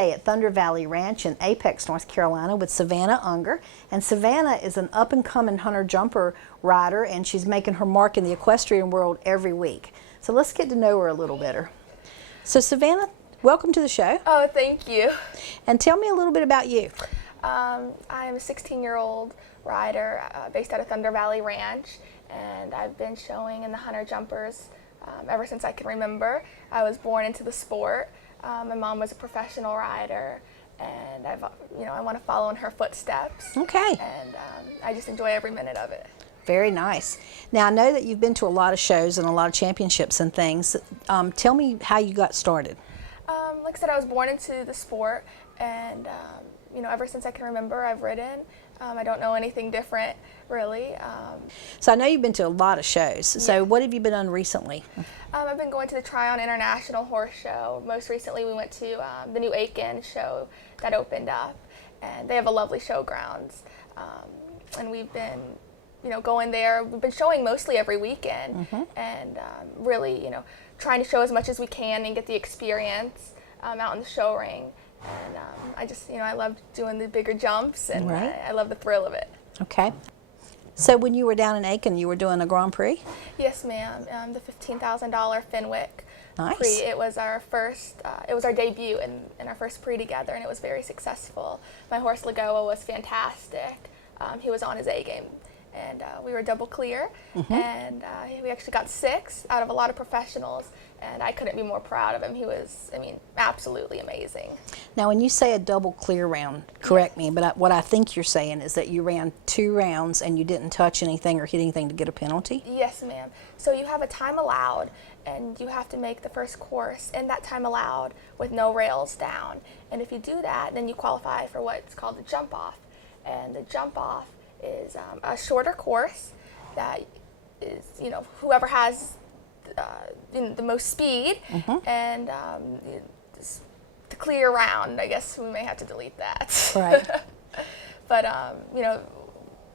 today at Thunder Valley Ranch in Apex, North Carolina with Savannah Unger. And Savannah is an up-and-coming hunter-jumper rider, and she's making her mark in the equestrian world every week. So let's get to know her a little better. So Savannah, welcome to the show. Oh, thank you. And tell me a little bit about you. I am a 16-year-old rider based out of Thunder Valley Ranch, and I've been showing in the hunter jumpers ever since I can remember. I was born into the sport. My mom was a professional rider, and I want to follow in her footsteps. Okay. And I just enjoy every minute of it. Very nice. Now, I know that you've been to a lot of shows and a lot of championships and things. Tell me how you got started. Like I said, I was born into the sport, and ever since I can remember, I've ridden. I don't know anything different, really. So I know you've been to a lot of shows. So what have you been on recently? I've been going to the Tryon International Horse Show. Most recently, we went to the new Aiken show that opened up, and they have a lovely showgrounds. And we've been, going there. We've been showing mostly every weekend, and really, trying to show as much as we can and get the experience out in the show ring. And I love doing the bigger jumps, and I love the thrill of it. Okay. So when you were down in Aiken, you were doing a Grand Prix? Yes, ma'am. The $15,000 Fenwick Nice. Prix. It was our first, it was our debut in our first Prix together, and it was very successful. My horse Lagoa was fantastic. He was on his A game, and we were double clear, and we actually got 6 out of a lot of professionals, and I couldn't be more proud of him. He was, absolutely amazing. Now, when you say a double clear round, correct me, but what I think you're saying is that you ran 2 rounds and you didn't touch anything or hit anything to get a penalty? Yes, ma'am. So you have a time allowed, and you have to make the first course in that time allowed with no rails down. And if you do that, then you qualify for what's called the jump off. And the jump off is a shorter course that is, whoever has the most speed, and the clear round. I guess we may have to delete that. Right. But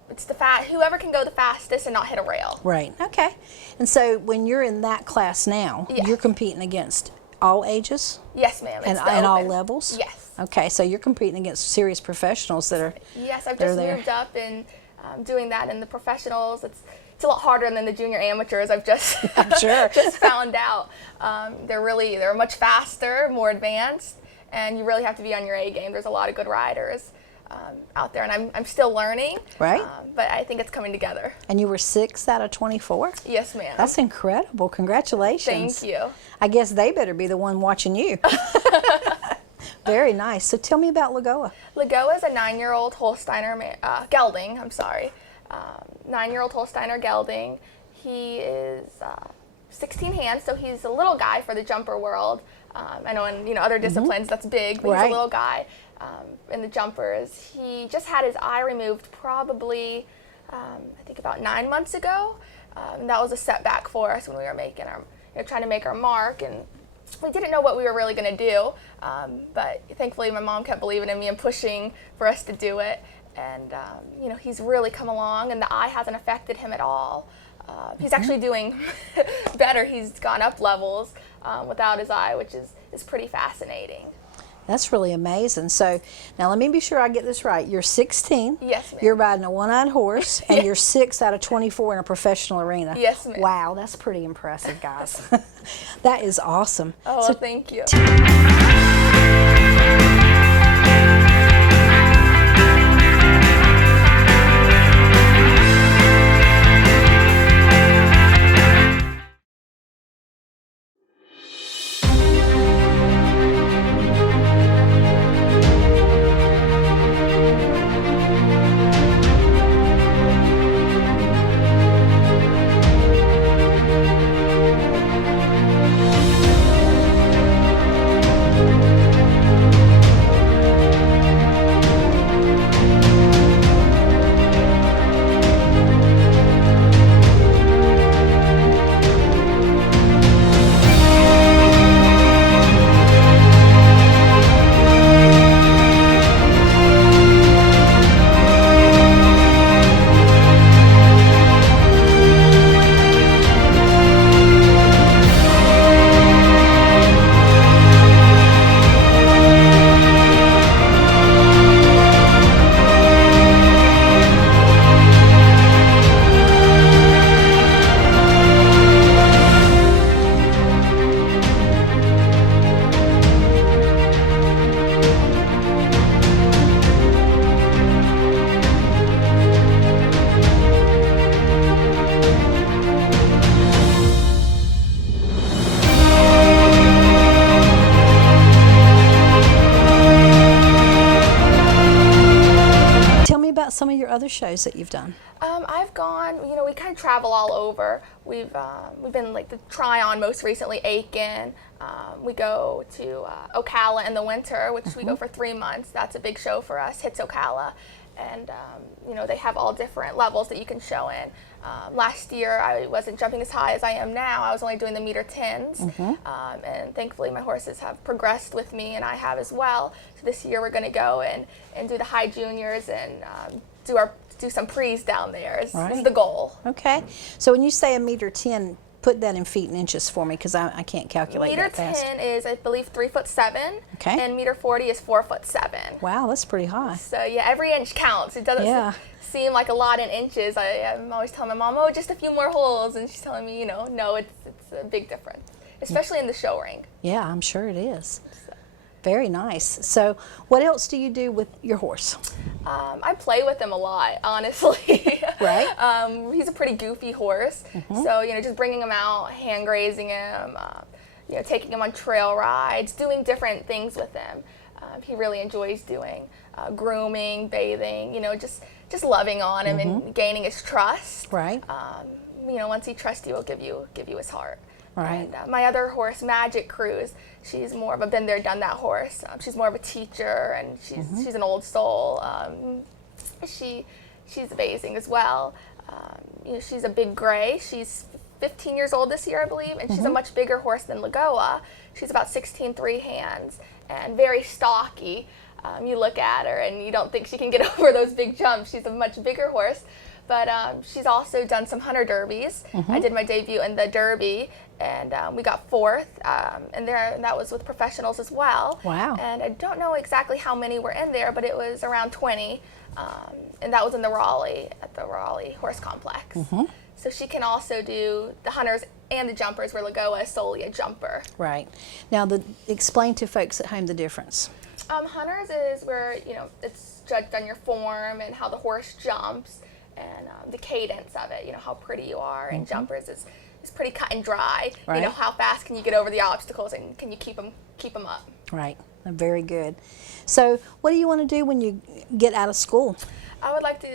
it's whoever can go the fastest and not hit a rail. Right. Okay. And so when you're in that class now, you're competing against all ages? Yes, ma'am. And all levels? Yes. Okay, so you're competing against serious professionals that are. Yes, I've just moved up and doing that in the professionals. It's a lot harder than the junior amateurs. I've just just found out. They're much faster, more advanced, and you really have to be on your A game. There's a lot of good riders out there, and I'm still learning. Right. But I think it's coming together. And you were 6 out of 24? Yes, ma'am. That's incredible. Congratulations. Thank you. I guess they better be the one watching you. Very nice. So tell me about Lagoa. Lagoa is a 9-year-old Holsteiner gelding. I'm sorry. 9-year-old Holsteiner gelding. He is 16 hands, so he's a little guy for the jumper world. I know in other disciplines that's big, but he's a little guy in the jumpers. He just had his eye removed probably, I think about 9 months ago. And that was a setback for us when we were making trying to make our mark, and we didn't know what we were really going to do. But thankfully, my mom kept believing in me and pushing for us to do it. And he's really come along, and the eye hasn't affected him at all. He's actually doing better. He's gone up levels without his eye, which is pretty fascinating. That's really amazing. So now let me be sure I get this right. You're 16. Yes, ma'am. You're riding a one-eyed horse, and you're 6 out of 24 in a professional arena. Yes, ma'am. Wow, that's pretty impressive, guys. That is awesome. Oh, thank you. other shows that you've done? I've gone, we kind of travel all over. We've been like the Tryon most recently, Aiken. We go to Ocala in the winter, which we go for 3 months. That's a big show for us, Hits Ocala. And, they have all different levels that you can show in. Last year, I wasn't jumping as high as I am now. I was only doing the meter 10s. And thankfully, my horses have progressed with me, and I have as well. So this year, we're going to go and do the high juniors and do some pre's down there is the goal. Okay. So when you say a meter 10, put that in feet and inches for me, because I can't calculate meter that fast. 10 is, I believe, 3'7". Okay. And meter 40 is 4'7". Wow, that's pretty high. So yeah, every inch counts. It doesn't seem like a lot in inches. I'm always telling my mom, oh, just a few more holes, and she's telling me, no, it's a big difference, especially in the show ring. Yeah, I'm sure it is. Very nice. So what else do you do with your horse? I play with him a lot, honestly. Right. He's a pretty goofy horse. So, just bringing him out, hand grazing him, taking him on trail rides, doing different things with him. He really enjoys doing grooming, bathing, just loving on him and gaining his trust. Right. Once he trusts you, he'll give you his heart. Right. And my other horse, Magic Cruise, she's more of a been there, done that horse. She's more of a teacher, and she's an old soul. She's amazing as well. She's a big gray. She's 15 years old this year, I believe, and she's a much bigger horse than Lagoa. She's about 16 hands and very stocky. You look at her and you don't think she can get over those big jumps. She's a much bigger horse. But she's also done some hunter derbies. I did my debut in the derby, and we got 4th, and that was with professionals as well. Wow. And I don't know exactly how many were in there, but it was around 20, and that was in at the Raleigh Horse Complex. So she can also do the hunters and the jumpers, where Lagoa is solely a jumper. Right. Now, explain to folks at home the difference. Hunters is where, it's judged on your form and how the horse jumps, and the cadence of it, how pretty you are. And jumpers is pretty cut and dry. Right. How fast can you get over the obstacles, and can you keep them up? Right. Very good. So what do you want to do when you get out of school? I would like to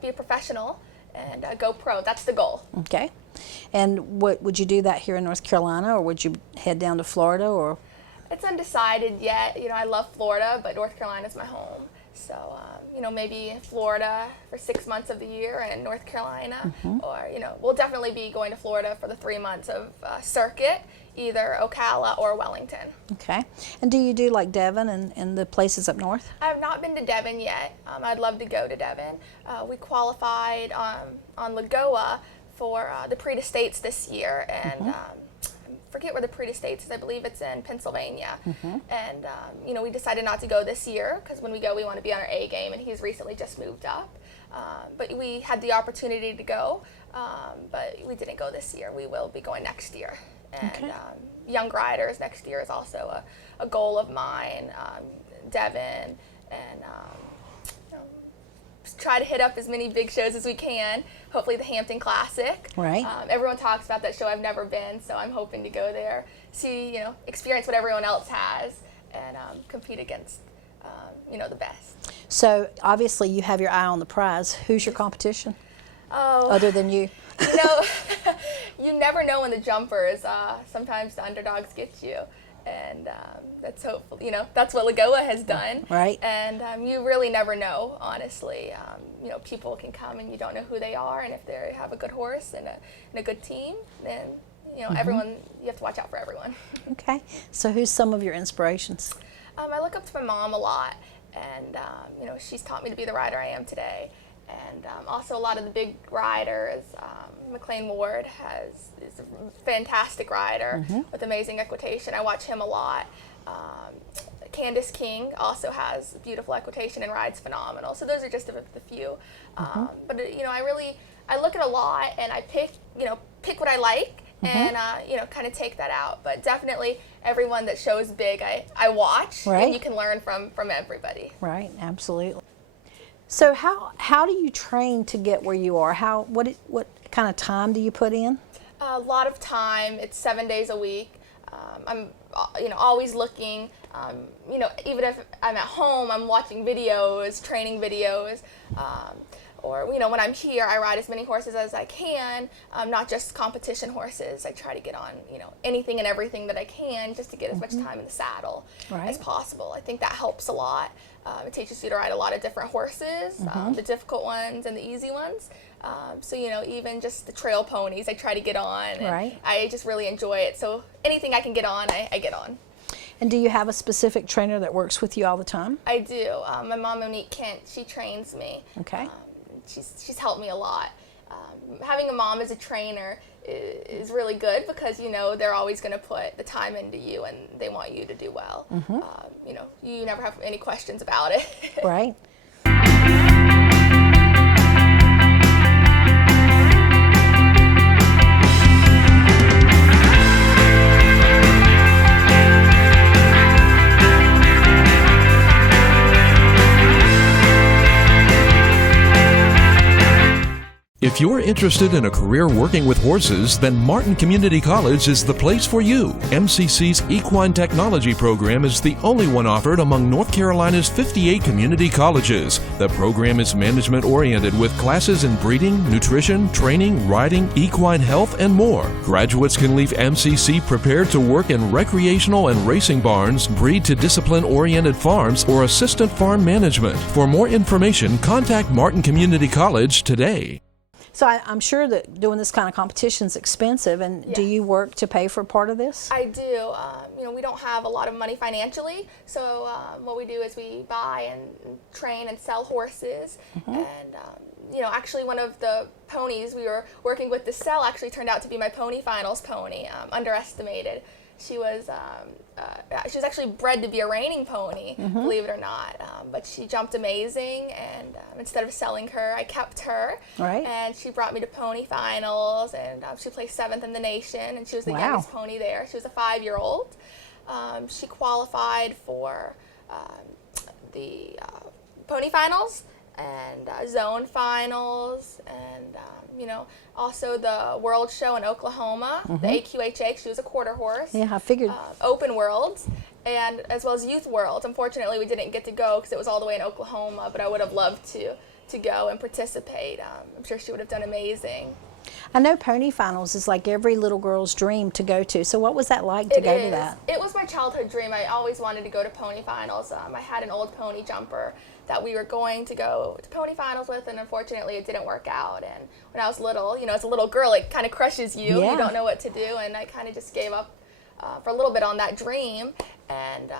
be a professional and go pro. That's the goal. Okay. And what would you do that here in North Carolina, or would you head down to Florida, or? It's undecided yet. I love Florida, but North Carolina is my home. So, maybe Florida for 6 months of the year, and North Carolina, or, we'll definitely be going to Florida for the 3 months of circuit, either Ocala or Wellington. Okay. And do you do like Devon and the places up north? I have not been to Devon yet. I'd love to go to Devon. We qualified on Lagoa for the Prix de States this year, and I forget where the Prix de States is. I believe it's in Pennsylvania. And we decided not to go this year, because when we go, we want to be on our A game, and he's recently just moved up. But we had the opportunity to go, but we didn't go this year. We will be going next year. And young riders next year is also a goal of mine. Devon, and try to hit up as many big shows as we can. Hopefully the Hampton Classic. Right. Everyone talks about that show. I've never been, so I'm hoping to go there, see, experience what everyone else has, and compete against, the best. So obviously you have your eye on the prize. Who's your competition? Oh. Other than you? You never know in the jumpers. Sometimes the underdogs get you. And that's hopeful. That's what Lagoa has done. Right. And you really never know, honestly. People can come and you don't know who they are, and if they have a good horse and a good team, then everyone. You have to watch out for everyone. Okay. So who's some of your inspirations? I look up to my mom a lot, and she's taught me to be the rider I am today. And also a lot of the big riders. McLean Ward is a fantastic rider with amazing equitation. I watch him a lot. Candace King also has beautiful equitation and rides phenomenal. So those are just the few. But I look at a lot, and I pick what I like, and kind of take that out. But definitely everyone that shows big, I watch, right. And you can learn from everybody. Right, absolutely. So how do you train to get where you are? What kind of time do you put in? A lot of time. It's 7 days a week. I'm always looking. Even if I'm at home, I'm watching videos, training videos. or you know, when I'm here, I ride as many horses as I can, not just competition horses. I try to get on, you know, anything and everything that I can just to get as much time in the saddle as possible. I think that helps a lot. It teaches you to ride a lot of different horses, the difficult ones and the easy ones. So, you know, even just the trail ponies I try to get on, and I just really enjoy it. So anything I can get on, I get on. And do you have a specific trainer that works with you all the time? I do. My mom, Monique Kent, she trains me. Okay. She's helped me a lot. Having a mom as a trainer is really good because, you know, they're always going to put the time into you and they want you to do well. You know, you never have any questions about it. Right. If you're interested in a career working with horses, then Martin Community College is the place for you. MCC's Equine Technology program is the only one offered among North Carolina's 58 community colleges. The program is management-oriented with classes in breeding, nutrition, training, riding, equine health, and more. Graduates can leave MCC prepared to work in recreational and racing barns, breed to discipline-oriented farms, or assistant farm management. For more information, contact Martin Community College today. So I'm sure that doing this kind of competition is expensive, and do you work to pay for part of this? I do. You know, we don't have a lot of money financially, so what we do is we buy and train and sell horses, and you know, actually one of the ponies we were working with to sell actually turned out to be my pony finals pony, underestimated. She was actually bred to be a reining pony, believe it or not. But she jumped amazing, and instead of selling her, I kept her. Right. And she brought me to pony finals, and she placed 7th in the nation, and she was the youngest pony there. She was a 5-year-old. She qualified for the pony finals and zone finals, and you know, also the World Show in Oklahoma, the AQHA. She was a quarter horse. Yeah, I figured. Open Worlds, and as well as Youth Worlds. Unfortunately, we didn't get to go because it was all the way in Oklahoma, but I would have loved to go and participate. I'm sure she would have done amazing. I know pony finals is like every little girl's dream to go to. So what was that like to go to that? It was my childhood dream. I always wanted to go to pony finals. I had an old pony jumper that we were going to go to pony finals with, and unfortunately it didn't work out. And when I was little, you know, as a little girl, it kind of crushes you. You don't know what to do, and I kind of just gave up for a little bit on that dream. And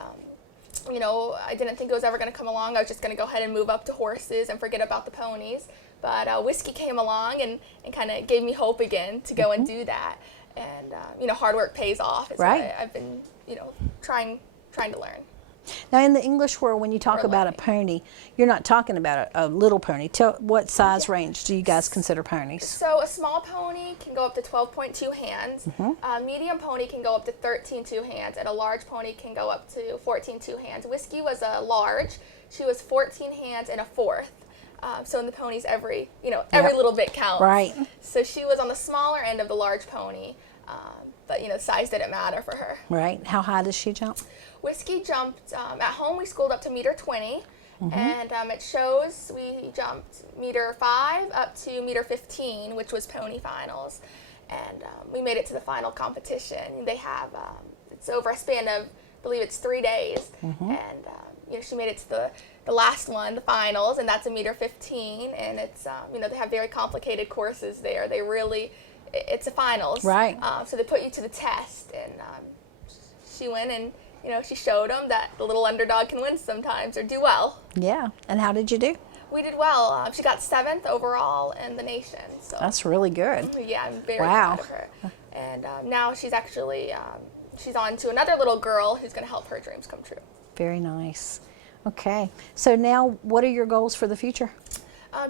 you know, I didn't think it was ever going to come along. I was just going to go ahead and move up to horses and forget about the ponies. But Whiskey came along and kind of gave me hope again to go and do that. And you know, hard work pays off. It's what I've been, you know, trying to learn. Now, in the English world, when you talk about a pony, you're not talking about a little pony. Tell what size range do you guys consider ponies? So a small pony can go up to 12.2 hands. A medium pony can go up to 13.2 hands, and a large pony can go up to 14.2 hands. Whiskey was a large. She was 14 hands and a fourth. So in the ponies, every little bit counts. Right. So she was on the smaller end of the large pony, but you know, size didn't matter for her. Right. How high does she jump? Whiskey jumped, at home we schooled up to -20, and at shows we jumped -5 up to -15, which was pony finals. And we made it to the final competition. They have, it's over a span of, I believe it's 3 days, and you know, she made it to the last one, the finals, and that's a -15, and it's, you know, they have very complicated courses there. They really, it's a finals. Right. So they put you to the test, and she went, and you know, she showed them that the little underdog can win sometimes or do well. Yeah. And how did you do? We did well. She got 7th overall in the nation. So that's really good. Yeah, I'm very proud of her. And now she's actually, she's on to another little girl who's going to help her dreams come true. Very nice. Okay. So now, what are your goals for the future?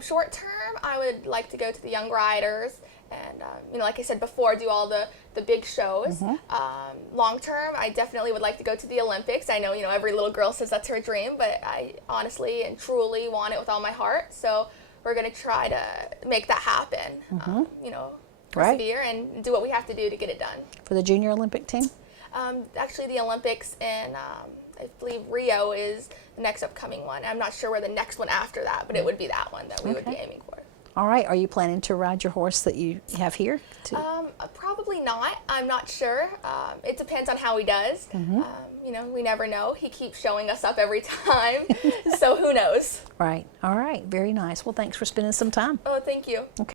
Short term, I would like to go to the Young Riders and, you know, like I said before, do all the big shows. Long term, I definitely would like to go to the Olympics. I know, you know, every little girl says that's her dream, but I honestly and truly want it with all my heart. So we're going to try to make that happen, you know, persevere and do what we have to do to get it done. For the Junior Olympic team? Actually, the Olympics in, I believe Rio is the next upcoming one. I'm not sure where the next one after that, but it would be that one that we would be aiming for. All right, are you planning to ride your horse that you have here? Probably not. I'm not sure. It depends on how he does. You know, we never know. He keeps showing us up every time, so who knows? Right. All right. Very nice. Well, thanks for spending some time. Oh, thank you. Okay.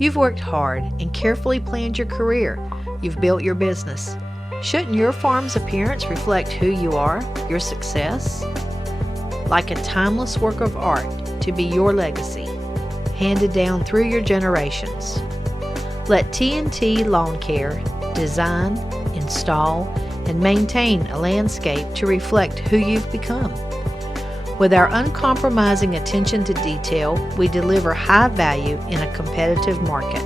You've worked hard and carefully planned your career. You've built your business. Shouldn't your farm's appearance reflect who you are, your success? Like a timeless work of art to be your legacy, handed down through your generations. Let T&T Lawn Care design, install, and maintain a landscape to reflect who you've become. With our uncompromising attention to detail, we deliver high value in a competitive market.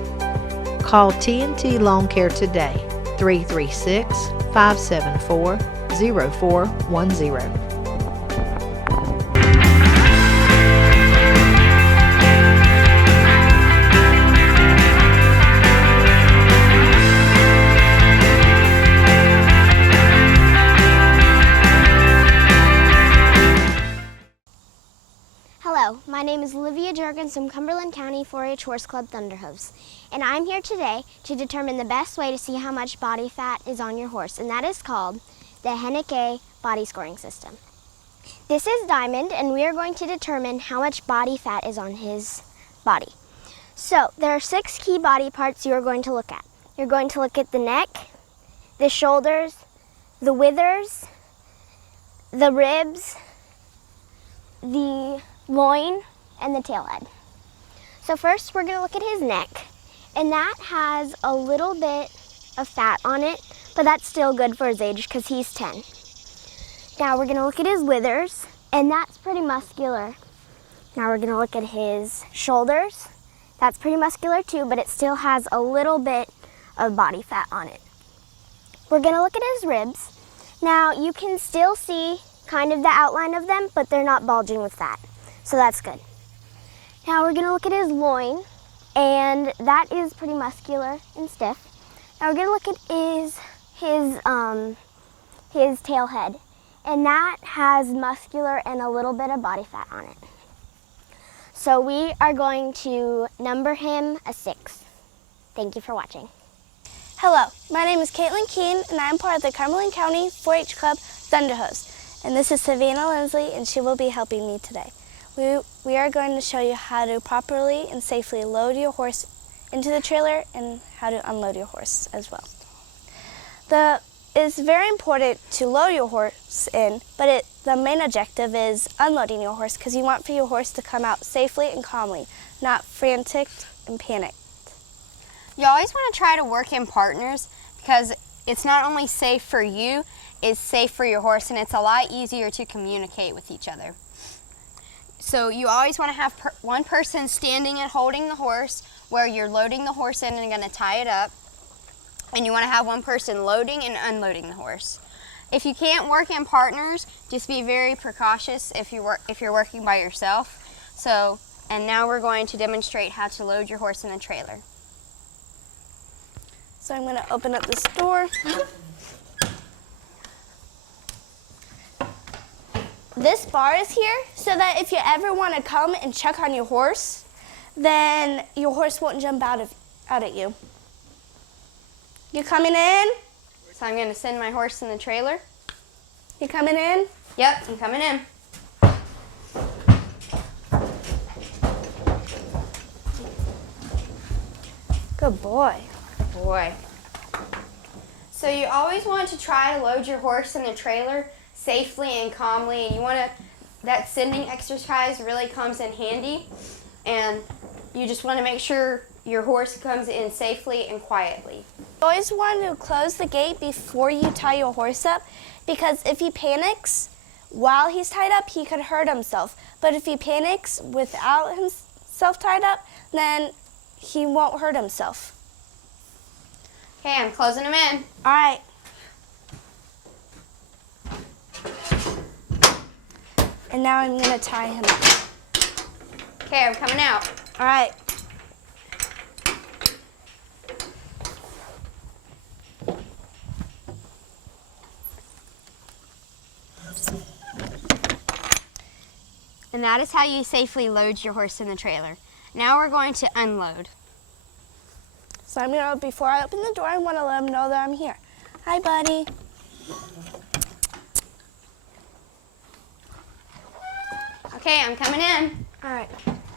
Call T&T Lawn Care today, 336-574-0410. Hello, my name is Olivia Jurgens from Cumberland County 4-H Horse Club Thunderhooves, and I'm here today to determine the best way to see how much body fat is on your horse, and that is called the Hennick body scoring system. This is Diamond, and we are going to determine how much body fat is on his body. So, there are 6 key body parts you are going to look at. You're going to look at the neck, the shoulders, the withers, the ribs, the loin, and the tailhead. So first we're going to look at his neck, and that has a little bit of fat on it, but that's still good for his age because he's 10. Now we're going to look at his withers, and that's pretty muscular. Now we're going to look at his shoulders. That's pretty muscular too, but it still has a little bit of body fat on it. We're going to look at his ribs. Now you can still see kind of the outline of them, but they're not bulging with fat. So that's good. Now we're going to look at his loin, and that is pretty muscular and stiff. Now we're going to look at his tail head, and that has muscular and a little bit of body fat on it. So we are going to number him a 6. Thank you for watching. Hello, my name is Caitlin Keene, and I'm part of the Cumberland County 4-H Club Thunderhooves. And this is Savannah Lindsley, and she will be helping me today. We are going to show you how to properly and safely load your horse into the trailer and how to unload your horse as well. It's very important to load your horse in, but the main objective is unloading your horse because you want for your horse to come out safely and calmly, not frantic and panicked. You always want to try to work in partners because it's not only safe for you, it's safe for your horse, and it's a lot easier to communicate with each other. So you always want to have one person standing and holding the horse where you're loading the horse in and going to tie it up. And you want to have one person loading and unloading the horse. If you can't work in partners, just be very precautious if you're working by yourself. And now we're going to demonstrate how to load your horse in the trailer. So I'm going to open up this door. This bar is here so that if you ever want to come and check on your horse, then your horse won't jump out at you. You coming in? So I'm going to send my horse in the trailer. You coming in? Yep, I'm coming in. Good boy. Good boy. So you always want to try to load your horse in the trailer safely and calmly, and that sending exercise really comes in handy, and you just want to make sure your horse comes in safely and quietly. You always want to close the gate before you tie your horse up, because if he panics while he's tied up, he could hurt himself. But if he panics without himself tied up, then he won't hurt himself. Okay, I'm closing him in. All right. And now I'm going to tie him up. Okay, I'm coming out. All right. And that is how you safely load your horse in the trailer. Now we're going to unload. So before I open the door, I want to let him know that I'm here. Hi, buddy. Okay, I'm coming in. All right.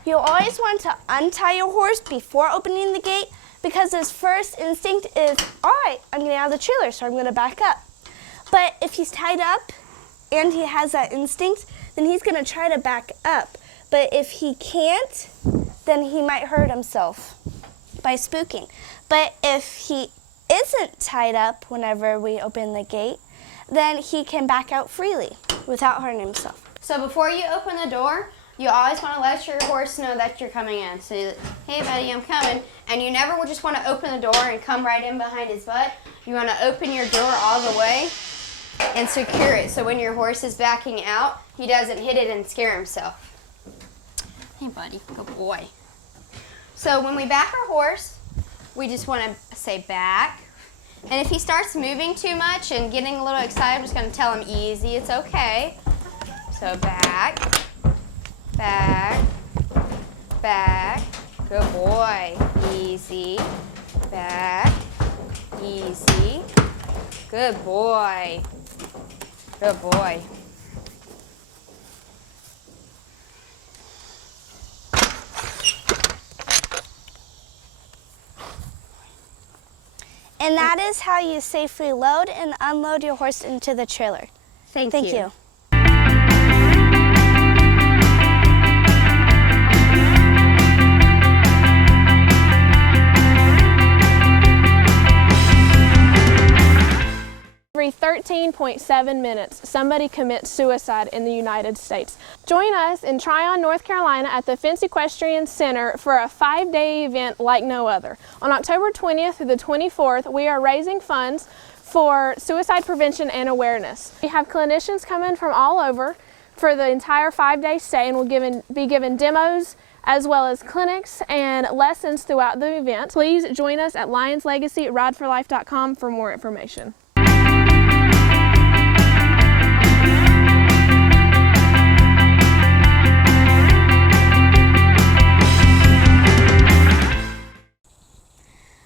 You always want to untie your horse before opening the gate because his first instinct is, all right, I'm getting out of the trailer, so I'm going to back up. But if he's tied up and he has that instinct, then he's going to try to back up. But if he can't, then he might hurt himself by spooking. But if he isn't tied up whenever we open the gate, then he can back out freely without hurting himself. So before you open the door, you always want to let your horse know that you're coming in. So, hey buddy, I'm coming. And you never will just want to open the door and come right in behind his butt. You want to open your door all the way and secure it. So when your horse is backing out, he doesn't hit it and scare himself. Hey buddy, good boy. So when we back our horse, we just want to say back. And if he starts moving too much and getting a little excited, I'm just going to tell him easy, it's okay. So back, back, back, good boy, easy, back, easy, good boy, good boy. And that is how you safely load and unload your horse into the trailer. Thank you. Every 13.7 minutes, somebody commits suicide in the United States. Join us in Tryon, North Carolina at the Fence Equestrian Center for a 5-day event like no other. On October 20th through the 24th, we are raising funds for suicide prevention and awareness. We have clinicians coming from all over for the entire 5-day stay, and will be given demos as well as clinics and lessons throughout the event. Please join us at lionslegacy@rideforlife.com for more information.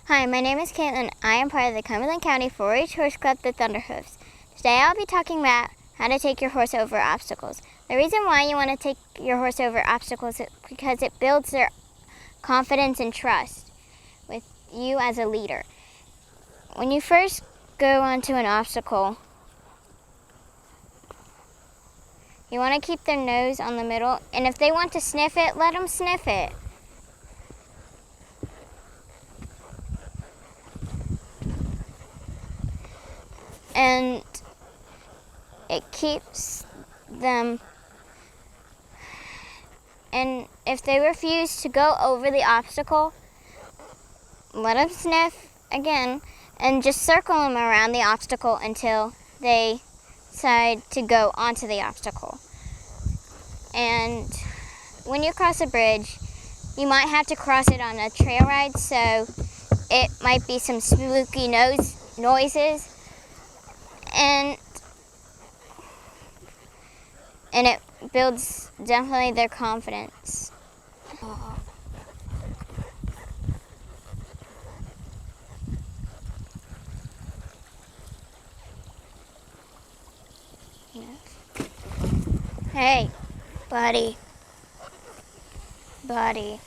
Hi, my name is Caitlin. I am part of the Cumberland County 4-H Horse Club, the Thunderhoofs. Today I'll be talking about how to take your horse over obstacles. The reason why you want to take your horse over obstacles is because it builds their confidence and trust with you as a leader. When you first go onto an obstacle, you want to keep their nose on the middle, and if they want to sniff it, let them sniff it. And it keeps them, and if they refuse to go over the obstacle, let them sniff again and just circle them around the obstacle until they decide to go onto the obstacle. And when you cross a bridge, you might have to cross it on a trail ride, so it might be some spooky noises. And it builds definitely their confidence. Hey, buddy. Buddy.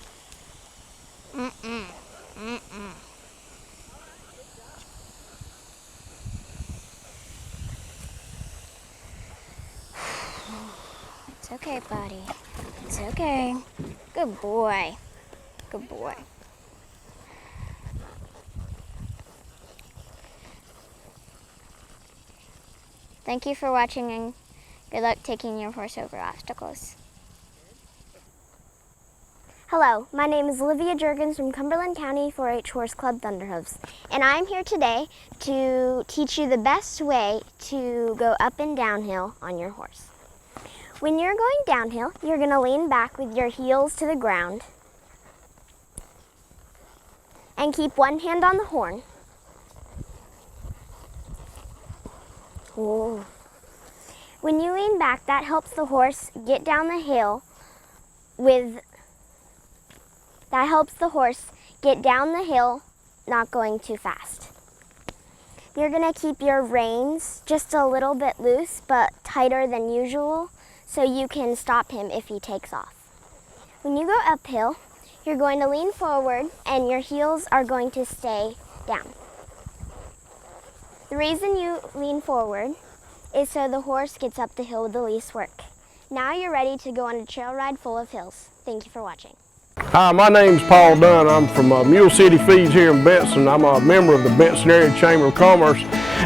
It's okay, buddy. It's okay. Good boy. Good boy. Thank you for watching, and good luck taking your horse over obstacles. Hello, my name is Olivia Juergens from Cumberland County 4-H Horse Club Thunderhoofs, and I'm here today to teach you the best way to go up and downhill on your horse. When you're going downhill, you're going to lean back with your heels to the ground and keep one hand on the horn. Ooh. When you lean back, that helps the horse get down the hill that helps the horse get down the hill, not going too fast. You're going to keep your reins just a little bit loose, but tighter than usual, so you can stop him if he takes off. When you go uphill, you're going to lean forward and your heels are going to stay down. The reason you lean forward is so the horse gets up the hill with the least work. Now you're ready to go on a trail ride full of hills. Thank you for watching. Hi, my name's Paul Dunn. I'm from Mule City Feeds here in Benson. I'm a member of the Benson Area Chamber of Commerce,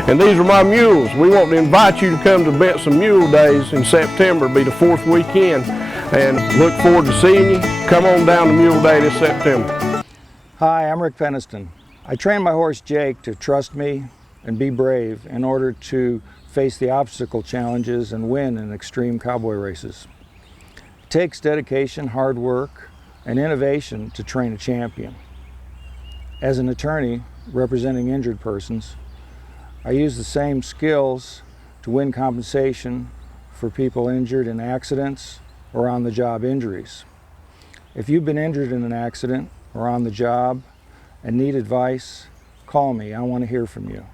and these are my mules. We want to invite you to come to Benson Mule Days in September. It'll be the 4th weekend, and look forward to seeing you. Come on down to Mule Day this September. Hi, I'm Rick Peniston. I train my horse Jake to trust me and be brave in order to face the obstacle challenges and win in extreme cowboy races. It takes dedication, hard work, and innovation to train a champion. As an attorney representing injured persons, I use the same skills to win compensation for people injured in accidents or on-the-job injuries. If you've been injured in an accident or on the job and need advice, call me. I want to hear from you.